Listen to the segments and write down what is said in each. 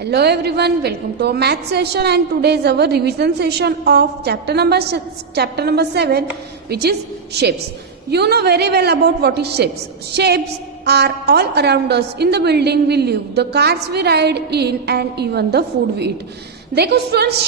Hello everyone, welcome to our math session and today is our revision session of chapter number 7, which is shapes. You know very well about what is shapes. Shapes are all around us, in the building we live, the cars we ride in and even the food we eat. देखो students,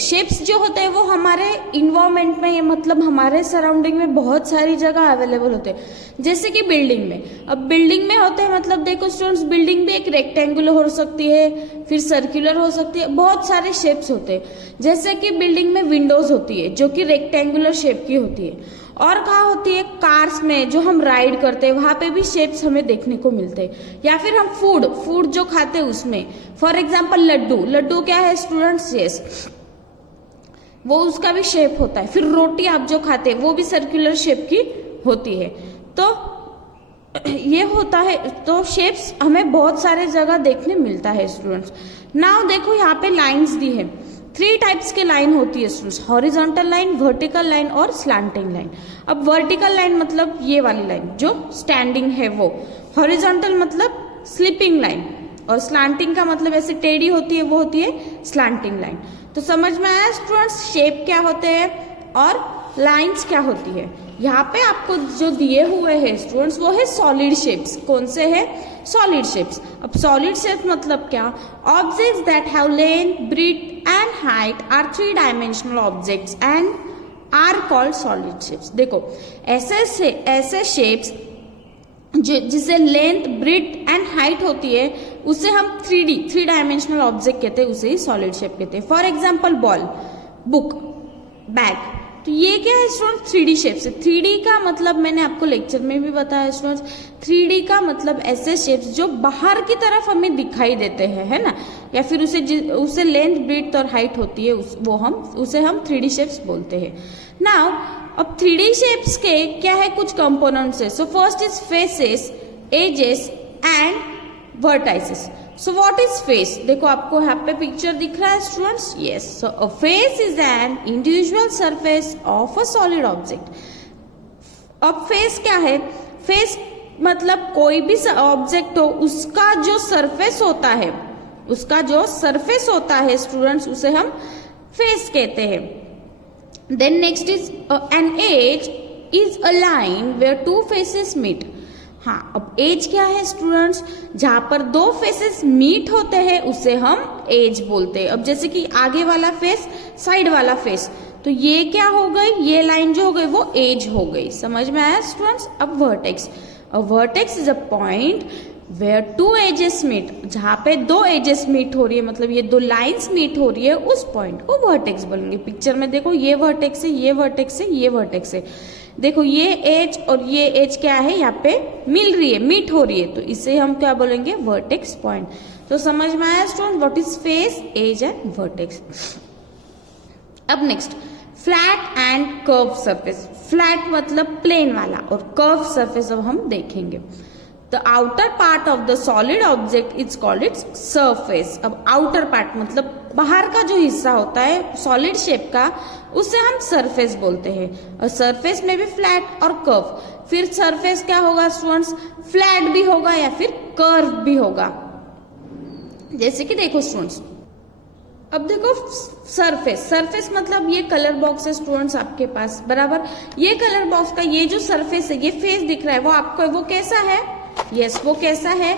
shapes जो होते हैं वो हमारे environment में, मतलब हमारे surrounding में बहुत सारी जगह अवेलेबल होते हैं. जैसे कि बिल्डिंग में, अब बिल्डिंग में होते हैं, मतलब देखो स्टूडेंट्स, बिल्डिंग भी एक रेक्टेंगुलर हो सकती है, फिर सर्कुलर हो सकती है, बहुत सारे शेप्स होते हैं. जैसे कि बिल्डिंग में विंडोज होती है जो कि रेक्टेंगुलर शेप की होती है. और कहाँ होती है? कार्स में जो हम राइड करते हैं वहां पे भी शेप्स हमें देखने को मिलते हैं. या फिर हम फूड जो खाते हैं उसमें, फॉर एग्जाम्पल लड्डू क्या है स्टूडेंट्स? यस, वो उसका भी शेप होता है. फिर रोटी आप जो खाते हैं वो भी सर्कुलर शेप की होती है. तो ये होता है. तो शेप्स हमें बहुत सारे जगह देखने मिलता है स्टूडेंट्स. नाउ देखो यहाँ पे लाइंस दी है. 3 टाइप्स के लाइन होती है students, horizontal line, vertical line और स्लैंटिंग लाइन. अब वर्टिकल लाइन मतलब ये वाली लाइन जो स्टैंडिंग है वो, हॉरिजॉन्टल मतलब स्लीपिंग लाइन, और स्लैंटिंग का मतलब ऐसे टेढ़ी होती है वो होती है स्लैंटिंग लाइन. तो समझ में आया स्टूडेंट्स शेप क्या होते हैं और लाइंस क्या होती है. यहाँ पे आपको जो दिए हुए हैं स्टूडेंट्स वो है सॉलिड शेप्स. कौन से है? Solid shapes. अब सॉलिड शेप्स मतलब क्या? Objects that have length, breadth and height are 3 dimensional objects and are called solid shapes. देखो ऐसे शेप्स जिसे लेंथ, ब्रेड्थ एंड हाइट होती है उसे हम 3 डायमेंशनल ऑब्जेक्ट कहते हैं, उसे ही सॉलिड शेप कहते हैं. For example ball, book, bag. तो ये क्या है स्टूडेंट? 3D शेप्स है. 3D का मतलब मैंने आपको लेक्चर में भी बताया स्टूडेंट्स. 3D का मतलब ऐसे शेप्स जो बाहर की तरफ हमें दिखाई देते हैं, है ना, या फिर उसे लेंथ, ब्रेड्थ और हाइट होती है, उसे हम 3D शेप्स बोलते हैं. नाउ अब 3D शेप्स के क्या है? कुछ कंपोनेंट्स है. So first is faces, edges and vertices. So what is face? देखो आपको यहाँ पे पिक्चर दिख रहा है students. Yes, so a face is an individual surface of a solid object. अब फेस क्या है? फेस मतलब कोई भी ऑब्जेक्ट हो उसका जो सरफेस होता है स्टूडेंट्स, उसे हम फेस कहते हैं. Then next is an edge is a line where 2 faces meet. हाँ, अब एज क्या है स्टूडेंट्स? जहां पर 2 फेसेस मीट होते हैं उसे हम एज बोलते हैं. अब जैसे कि आगे वाला फेस, साइड वाला फेस, तो ये क्या हो गई? ये लाइन जो हो गई वो एज हो गई. समझ में आया स्टूडेंट्स? अब vertex. A vertex is a point where 2 edges meet. जहां पे 2 एजेस मीट हो रही है, मतलब ये 2 लाइन्स मीट हो रही है, उस पॉइंट को वर्टेक्स बोलेंगे. पिक्चर में देखो, ये वर्टेक्स है, ये वर्टेक्स है, ये वर्टेक्स है. देखो ये एज और ये एज क्या है? यहाँ पे मिल रही है, मीट हो रही है, तो इसे हम क्या बोलेंगे? Vertex point. तो समझ में आया student what is face, edge and vertex. अब next, flat and curve surface. Flat मतलब प्लेन वाला, और कर्व सरफेस अब हम देखेंगे. The outer part of the solid object is called its surface. अब आउटर पार्ट मतलब बाहर का जो हिस्सा होता है सॉलिड शेप का, उसे हम सरफेस बोलते हैं. और सरफेस में भी फ्लैट और कर्व. फिर सरफेस क्या होगा स्टूडेंट्स? फ्लैट भी होगा या फिर कर्व भी होगा. जैसे कि देखो स्टूडेंट्स, अब देखो सरफेस मतलब ये कलर बॉक्स है स्टूडेंट्स आपके पास, बराबर. ये कलर बॉक्स का ये जो सरफेस है, ये फेस दिख रहा है, वो आपको वो कैसा है? यस, वो कैसा है?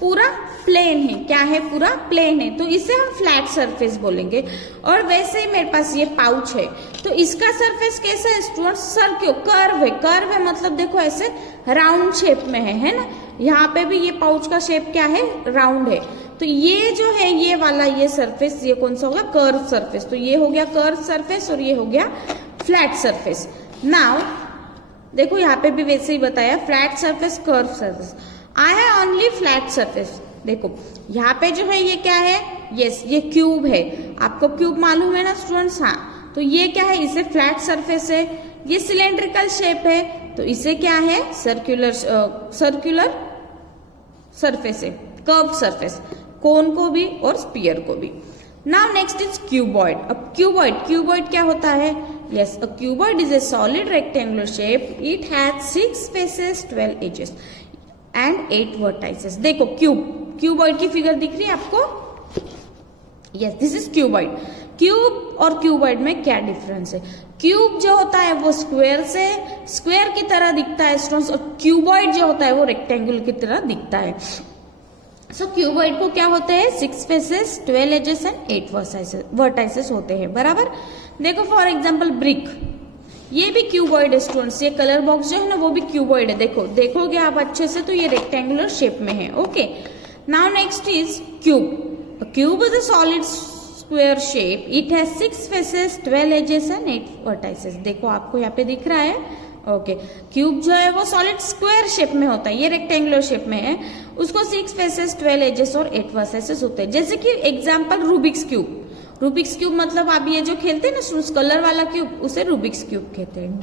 पूरा प्लेन है. क्या है? पूरा प्लेन है, तो इसे हम फ्लैट सरफेस बोलेंगे. और वैसे ही मेरे पास ये पाउच है, तो इसका सरफेस कैसा है स्टूडेंट्स? कर्व है मतलब देखो ऐसे राउंड शेप में है ना. यहाँ पे भी ये पाउच का शेप क्या है? राउंड है. तो ये जो है ये वाला ये सरफेस, ये कौन सा होगा? Curve surface. तो ये हो गया कर्व सरफेस और ये हो गया फ्लैट सरफेस. नाउ देखो यहाँ पे भी वैसे ही बताया, फ्लैट सरफेस, कर्व सरफेस. आई है ओनली फ्लैट सरफेस. देखो यहाँ पे जो है ये क्या है? यस, ये क्यूब है. आपको क्यूब मालूम है ना स्टूडेंट्स? हाँ, तो ये क्या है? इसे फ्लैट सरफेस है. ये सिलेंड्रिकल शेप है, तो इसे क्या है? सर्कुलर सरफेस है, कर्व सरफेस, कोन को भी और स्पीयर को भी. Now next is cuboid. अब क्यूबॉइड क्या होता है? Yes, a cuboid is a solid rectangular shape. It has 6 faces, 12 edges and 8 vertices. देखो क्यूबॉइड की फिगर दिख रही है आपको? Yes, this is cuboid. Cube और क्यूबॉइड में क्या डिफरेंस है? क्यूब जो होता है वो स्क्वायर की तरह दिखता है स्टूडेंट्स, और क्यूबॉइड जो होता है वो रेक्टेंगल की तरह दिखता है। सो क्यूबॉइड को क्या होते हैं? 6 फेसेस, 12 एजेस एंड 8 वर्टाइसेस होते हैं, बराबर। देखो फॉर एग्जाम्पल ब्रिक, ये भी क्यूबॉइड है स्टूडेंट्स। ये कलर बॉक्स जो है ना वो भी क्यूबॉइड है। देखोगे आप अच्छे से तो ये रेक्टेंगुलर शेप में है। Okay, now next is cube. Cube is a solid square shape, it has 6 faces, 12 edges and 8 vertices. देखो आपको यहाँ पे दिख रहा है। ओके, क्यूब जो है वो सॉलिड स्क्वायर शेप में होता है, ये रेक्टेंगुलर शेप में है। उसको 6 फेसेस, 12 एजेस और 8 वर्टाइसेस होते हैं। जैसे कि example Rubik's cube. Rubik's cube मतलब आप ये जो खेलते हैं ना कलर वाला क्यूब, उसे रूबिक्स क्यूब कहते हैं।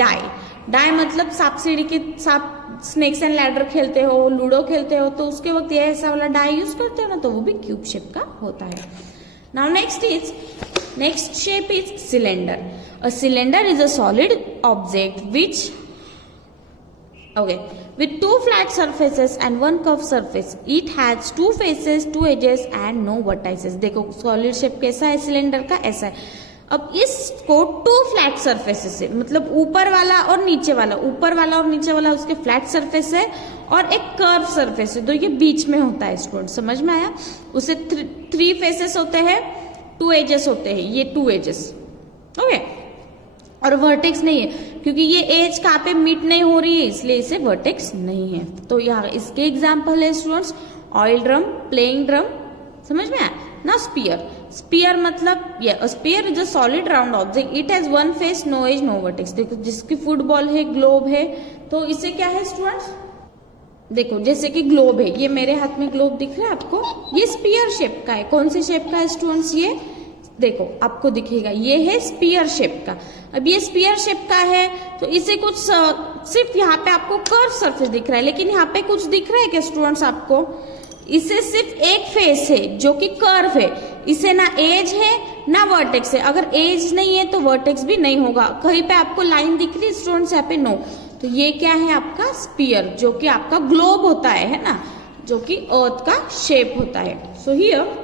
डाई मतलब सांप सीढ़ी के सांप, स्नेक्स एंड लैडर खेलते हो, लूडो खेलते हो, तो उसके वक्त ये ऐसा वाला डाई यूज करते हो ना, तो वो भी क्यूब शेप का होता है। Now next shape is cylinder. A cylinder is a solid object which with 2 flat surfaces and 1 curved surface. It has 2 faces, 2 edges and no vertices. देखो सॉलिड शेप कैसा है सिलेंडर का, ऐसा है। अब इसको 2 फ्लैट सर्फेसेस है, मतलब ऊपर वाला और नीचे वाला, ऊपर वाला और नीचे वाला उसके फ्लैट सरफेस है, और एक कर्व सरफेस है, तो ये बीच में होता है स्टूडेंट। समझ में आया? उसे 3 फेसेस होते हैं, 2 एजेस होते हैं, ये 2 एजेस। ओके, और वर्टेक्स नहीं है क्योंकि ये एज कहाँ पे मीट नहीं हो रही है, इसलिए इसे वर्टेक्स नहीं है। तो यहाँ इसके एग्जाम्पल है students oil drum, playing drum. समझ में आया ना? स्पीयर मतलब ये sphere is a solid round object, it has 1 face, no edge, no vertex. देखो जिसकी फुटबॉल है, ग्लोब है, तो इसे क्या है स्टूडेंट्स? देखो जैसे कि ग्लोब है, ये मेरे हाथ में ग्लोब दिख रहा है आपको, ये स्पीयर शेप का है। कौन से शेप का है स्टूडेंट्स? ये देखो आपको दिखेगा, ये है स्पीयर शेप का। अब ये स्पीयर शेप का है तो इसे कुछ सिर्फ यहाँ पे आपको कर्व सरफेस दिख रहा है, लेकिन यहाँ पे कुछ दिख रहा है क्या स्टूडेंट्स आपको? इसे सिर्फ एक फेस है जो कि कर्व है, इसे ना एज है ना वर्टेक्स है। अगर एज नहीं है तो वर्टेक्स भी नहीं होगा। कहीं पे आपको लाइन दिख रही है स्टूडेंट्स? यहाँ पे नो। तो ये क्या है आपका स्पीयर, जो कि आपका ग्लोब होता है ना, जो कि अर्थ का शेप होता है। So here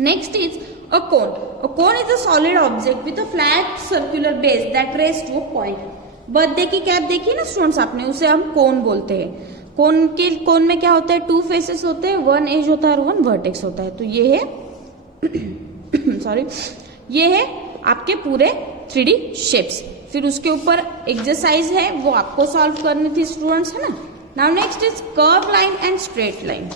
next is a cone. A cone is a solid object with a flat circular base that rests to a point. Birthday की कैप देखी ना स्टूडेंट्स आपने, उसे हम कोन बोलते हैं। कोन में क्या होता है? 2 फेसेस होते हैं, 1 एज होता है और 1 वर्टेक्स होता है। तो ये है सॉरी, ये है आपके पूरे 3D शेप्स। फिर उसके ऊपर एक्सरसाइज है, वो आपको सॉल्व करनी थी स्टूडेंट्स, है ना। Now next is curve line and straight line.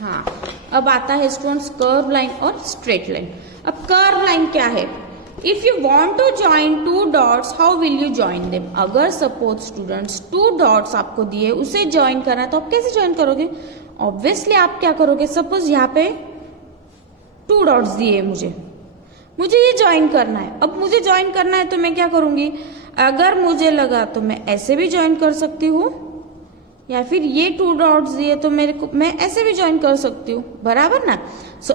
हाँ, अब आता है स्टूडेंट्स कर्व लाइन और स्ट्रेट लाइन। अब कर्व लाइन क्या है? If you want to join 2 dots, how will you join them? अगर सपोज स्टूडेंट्स 2 डॉट्स आपको दिए, उसे ज्वाइन करना है, तो आप कैसे ज्वाइन करोगे? ऑब्वियसली आप क्या करोगे? सपोज यहाँ पे 2 डॉट्स दिए मुझे ये ज्वाइन करना है। अब मुझे ज्वाइन करना है तो मैं क्या करूंगी? अगर मुझे लगा तो मैं ऐसे भी ज्वाइन कर सकती हूँ, या फिर ये 2 डॉट्स दिए तो मैं ऐसे भी ज्वाइन कर सकती हूँ, बराबर ना। सो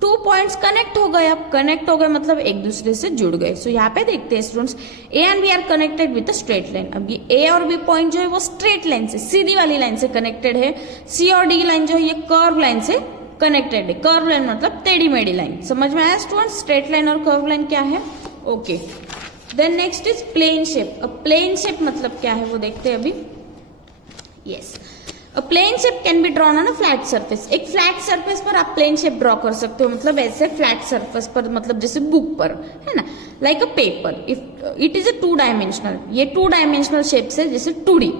2 पॉइंट्स कनेक्ट हो गए। अब कनेक्ट हो गए मतलब एक दूसरे से जुड़ गए। सो यहाँ पे देखते हैं students, A and B are connected with a straight line. अब ये ए और बी पॉइंट जो है वो स्ट्रेट लाइन से, सीधी वाली लाइन से कनेक्टेड है। सी और डी लाइन जो है ये कर्व लाइन से कनेक्टेड है। कर्व लाइन मतलब टेढ़ी मेढ़ी लाइन। समझ में आया स्टूडेंट्स स्ट्रेट लाइन और कर्व लाइन क्या है? Okay, then next is plane shape. अब प्लेन शेप मतलब क्या है वो देखते हैं अभी। Yes. A plane shape can be drawn on a flat surface. एक फ्लैट सरफेस पर आप प्लेन शेप ड्रॉ कर सकते हो, मतलब ऐसे फ्लैट सरफेस पर, मतलब जैसे बुक पर, है ना, like a paper. If it is a 2 dimensional, ये 2 डायमेंशनल शेप्स है, जैसे 2D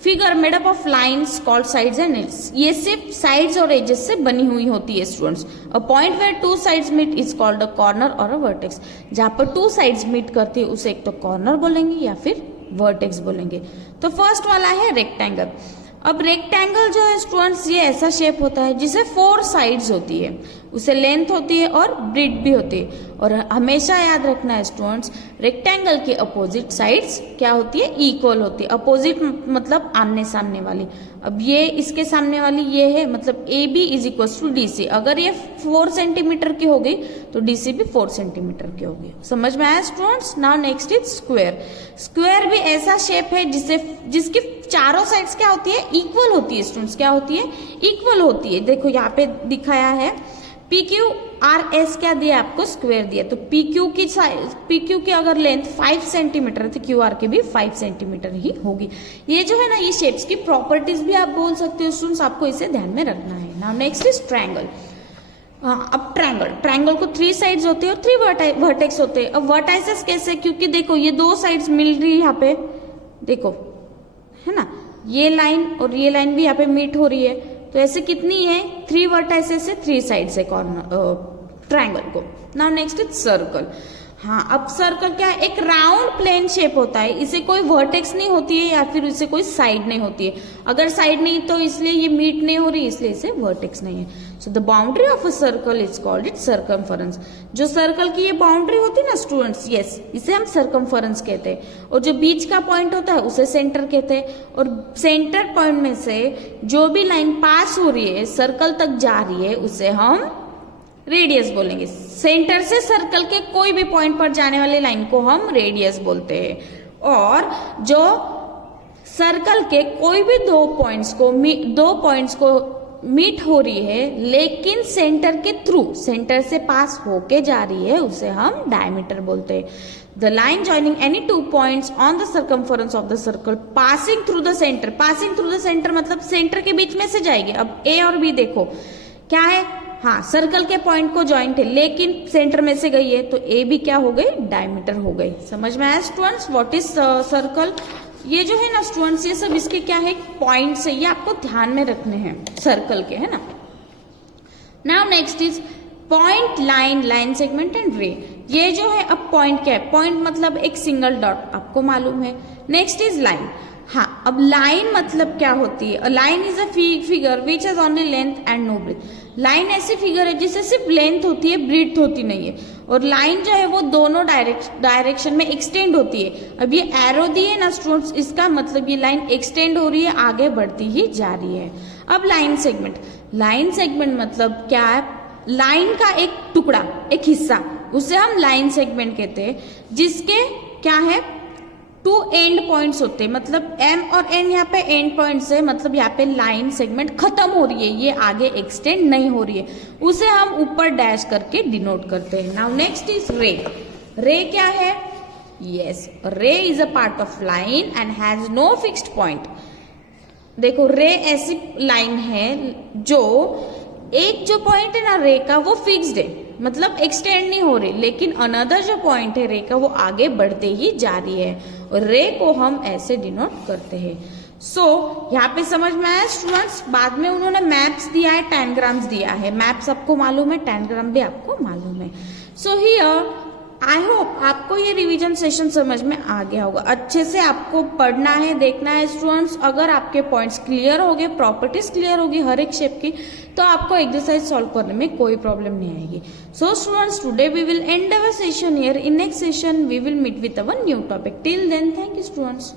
figure made up of lines called sides and edges. ये सिर्फ साइड्स और एजेस से बनी हुई होती है students. A point where 2 sides meet is called a corner और अ वर्टेक्स। जहां पर 2 साइड्स मीट करती है उसे एक तो कॉर्नर बोलेंगे या फिर वर्टेक्स बोलेंगे। तो फर्स्ट वाला है रेक्टेंगल। अब रेक्टेंगल जो है स्टूडेंट्स ये ऐसा शेप होता है जिसे 4 साइड्स होती है, उसे लेंथ होती है और ब्रेड भी होती है। और हमेशा याद रखना है स्टूडेंट्स, रेक्टेंगल की अपोजिट साइड्स क्या होती है? इक्वल होती है। अपोजिट मतलब आमने सामने वाली। अब ये इसके सामने वाली ये है, मतलब A B is equal to D C. अगर ये 4 सेंटीमीटर की हो गई तो डी सी भी 4 सेंटीमीटर की होगी। समझ में आया students? Now next is square. Square भी ऐसा शेप है जिसकी चारों साइड्स क्या होती है? इक्वल होती है स्टूडेंट्स। क्या होती है? इक्वल होती है। देखो यहाँ पे दिखाया है पी क्यू आर एस क्या दिया आपको, स्क्वायर दिया, तो पी क्यू की अगर लेंथ 5 सेंटीमीटर है तो क्यू आर की भी 5 सेंटीमीटर ही होगी। ये जो है ना, ये शेप्स की प्रॉपर्टीज भी आप बोल सकते हो स्टूडेंट्स, आपको इसे ध्यान में रखना है। Now next is triangle. अब ट्रायंगल को 3 साइड्स होते हैं और 3 वर्टेक्स होते हैं। अब वर्टाइसेस कैसे, क्योंकि देखो ये 2 साइड्स मिल रही है यहाँ पे, देखो है ना, ये लाइन और ये लाइन भी यहाँ पे मीट हो रही है, तो ऐसे कितनी है, 3 वर्टाइसेस से 3 साइड से कॉर्नर ट्रायंगल को। Now next is circle. हाँ, अब सर्कल क्या है, एक राउंड प्लेन शेप होता है, इसे कोई वर्टेक्स नहीं होती है या फिर इसे कोई साइड नहीं होती है। अगर साइड नहीं तो इसलिए ये मीट नहीं हो रही, इसलिए इसे वर्टेक्स नहीं है। So the boundary of a circle is called it circumference. जो सर्कल की ये बाउंड्री होती है ना स्टूडेंट्स, यस, इसे हम सर्कमफरेंस कहते हैं। और जो बीच का पॉइंट होता है उसे सेंटर कहते हैं। और सेंटर पॉइंट में से जो भी लाइन पास हो रही है, सर्कल तक जा रही है, उसे हम रेडियस बोलेंगे। सेंटर से सर्कल के कोई भी पॉइंट पर जाने वाली लाइन को हम रेडियस बोलते हैं। और जो सर्कल के कोई भी 2 पॉइंट्स को मीट हो रही है लेकिन सेंटर के थ्रू, सेंटर से पास होके जा रही है, उसे हम डायमीटर बोलते हैं। The line joining any 2 points on the circumference of the circle passing through the centre. Passing through the centre मतलब सेंटर के बीच में से जाएगी। अब ए और बी देखो क्या है, हाँ, सर्कल के पॉइंट को ज्वाइंट है लेकिन सेंटर में से गई है, तो ए भी क्या हो गई, डायमीटर हो गई। समझ में आया स्टूडेंट्स व्हाट इज सर्कल। ये जो है ना स्टूडेंट्स, ये सब इसके क्या है, पॉइंट्स है, ये आपको ध्यान में रखने हैं सर्कल के, है ना। Now next is point, line segment and रे। ये जो है, अब पॉइंट क्या है, पॉइंट मतलब एक सिंगल डॉट, आपको मालूम है। Next is line. हाँ, अब लाइन मतलब क्या होती है, line is a figure which has only length and no breadth. Line ऐसी फिगर है जिससे सिर्फ लेंथ होती है, ब्रीथ होती नहीं है। और लाइन जो है वो दोनों डायरेक्शन में एक्सटेंड होती है। अब ये एरो दिए ना स्टूडेंट्स, इसका मतलब ये लाइन एक्सटेंड हो रही है, आगे बढ़ती ही जा रही है। अब लाइन सेगमेंट मतलब क्या है, लाइन का एक टुकड़ा, एक हिस्सा, उसे हम लाइन सेगमेंट कहते हैं, जिसके क्या है, 2 एंड पॉइंट्स होते हैं। मतलब एम और एन यहाँ पे एंड पॉइंट्स है, मतलब यहाँ पे लाइन सेगमेंट खत्म हो रही है, ये आगे एक्सटेंड नहीं हो रही है, उसे हम ऊपर डैश करके डिनोट करते हैं। नाउ नेक्स्ट इज रे। रे क्या है, yes, ray is a part of line and has no fixed point. देखो, रे ऐसी लाइन है जो एक जो पॉइंट है ना रे का, वो फिक्स्ड है, मतलब एक्सटेंड नहीं हो रही, लेकिन अनदर जो पॉइंट है रे का, वो आगे बढ़ते ही जा रही है, और रे को हम ऐसे डिनोट करते हैं। यहाँ पे समझ में आया स्टूडेंट्स। बाद में उन्होंने मैप्स दिया है, टैनग्राम्स दिया है। मैप्स आपको मालूम है, टैनग्राम भी आपको मालूम है। हियर आई होप आपको ये रिवीजन सेशन समझ में आ गया होगा। अच्छे से आपको पढ़ना है, देखना है स्टूडेंट्स। अगर आपके पॉइंट्स क्लियर हो गए, प्रॉपर्टीज क्लियर होगी हर एक शेप की, तो आपको एक्सरसाइज सॉल्व करने में कोई प्रॉब्लम नहीं आएगी। So students, today we will end our session here. In next session we will meet with our new topic. Till then, thank you students.